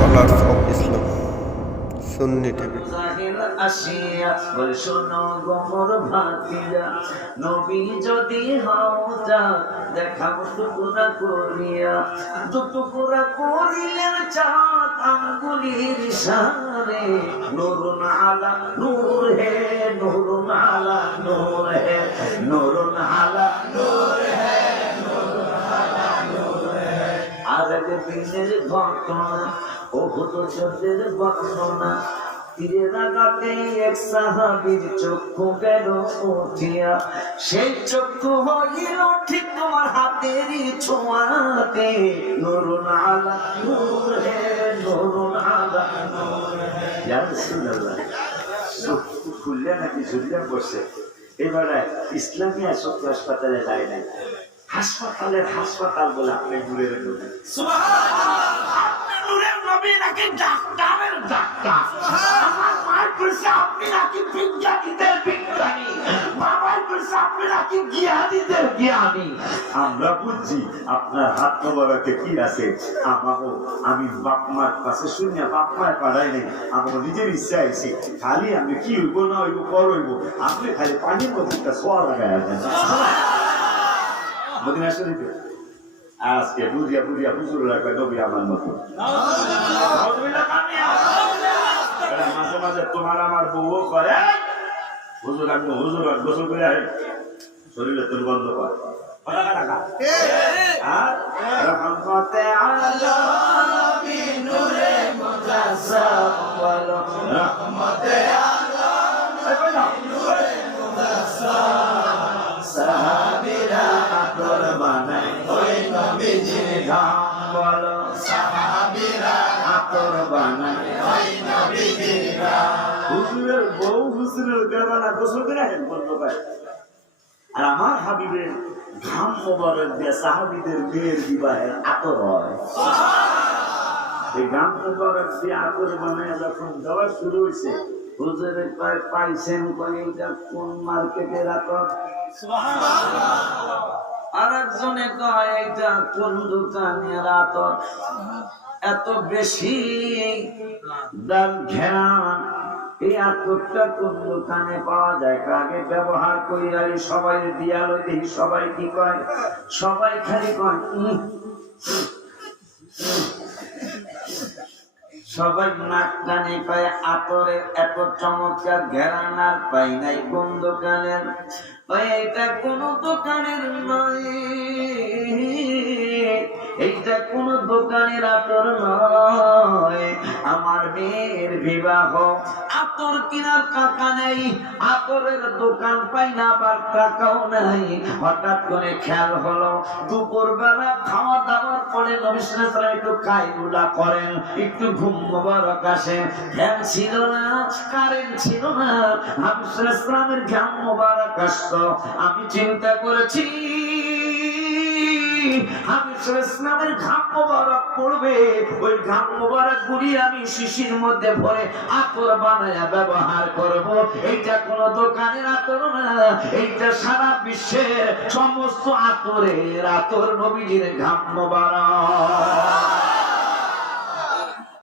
Colours of Islam Sunni TV আসিয়া, বল শোনো গোমর ভাতিরা নবী যদি নূর হে, নুরুন আলা নূর হে, নুরুন আলা ঘটনা তীরের আঘাতে এক সাহাবীর চক্ষু গেল উঠিয়া। সেই চক্ষু হইল ঠিক তোমার হাতেরই ছোঁয়াতে। নুরুন আলা নূর হে নুরুন আলা নূর ইয়া রাসূলুল্লাহ, চক্ষু খুললে নাকি ঝুলিয়া এবারে ইসলামী আসক্তি হাসপাতালে যায় নাই। হাসপাতালের হাসপাতাল বলে আপনি দূরে রেখে আপনি নূরের নবী নাকি ডাক্তারের ডাক্তার? আমার মায়ের কইছে আপনি নাকি বিজ্ঞানীদের বিজ্ঞানী। বাবার কইছে আপনি নাকি জ্ঞানীদের জ্ঞানী আমরা বুঝছি আপনার হাত মোবারকে কি আছে। আমি বাপ মার কাছে শুনিয়া বাপ মায়ের পাড়াই নেই। আমার নিজের ইচ্ছা আইছি খালি আমি কি হইব না হইব পর হইব। আপনি খালি পানির মধ্যে একটা সোয়া লাগাই মদিনা শরীফে আজকে বুঝিয়া বুঝিয়া হুজুর রাখবে নবী আমার মতো। মাঝে মাঝে তোমার আমার বউ করে হুজুর আমি হুজুর আর গোসল করে আই শরীরে দুর্গন্ধ পায়। আর রহমতে আলমী বলো সাহাবীরা আদর বানায়। ওই নবীজির। গান হুজুরের বউ হুজুরের গেবানা গোসল করে হেন বন্ধ পায় আর আমার হাবিবের ঘাম মোবারক দিয়ে সাহাবিদের মেয়ের বিবাহে আতর হয়। এই গান মোবারক দিয়ে আতর বানায় যখন দেওয়া শুরু হয়েছে হুজুরের কয় পাইছেন কয় এটা কোন মার্কেটের আতর? আর একজনে কয়, এটা কোন দোকানের আতর এত বেশি দাম ঘেরা। এই আতরটা কোন দোকানে পাওয়া যায়? আগে ব্যবহার করি, আর সবাই দিয়ালো দেখি সবাই কি কয়? সবাই খালি কয় সবাই নাক টানি পায় আতরের এত চমৎকার ঘেরানার পাই নাই কোন দোকানের? এটা কোন দোকানের নয়। এইটা কোন দোকানের আতর নয়। আমার মেয়ের বিবাহ আতর কেনার টাকা নেই, আতরের দোকান পাই না আবার টাকাও নাই। হঠাৎ করে খেয়াল হলো দুপুর বেলা খাওয়া দাওয়ার পরে নবিশ্বাসরা একটু কাইলুলা করেন, একটু ঘুম মোবারক আসেন। ফ্যান ছিল না, কারেন্ট ছিল না হাবিসামের ঘাম মোবারক আসতো। আমি চিন্তা করেছি ইসলামের ঘাম মোবারক পড়বে। ওই ঘাম মোবারক গুলি আমি শিশির মধ্যে ভরে আতর বানায়া ব্যবহার করব। এইটা কোন দোকানের আতর না, এইটা সারা বিশ্বের সমস্ত আতরের আতর নবীজির ঘাম মোবারক।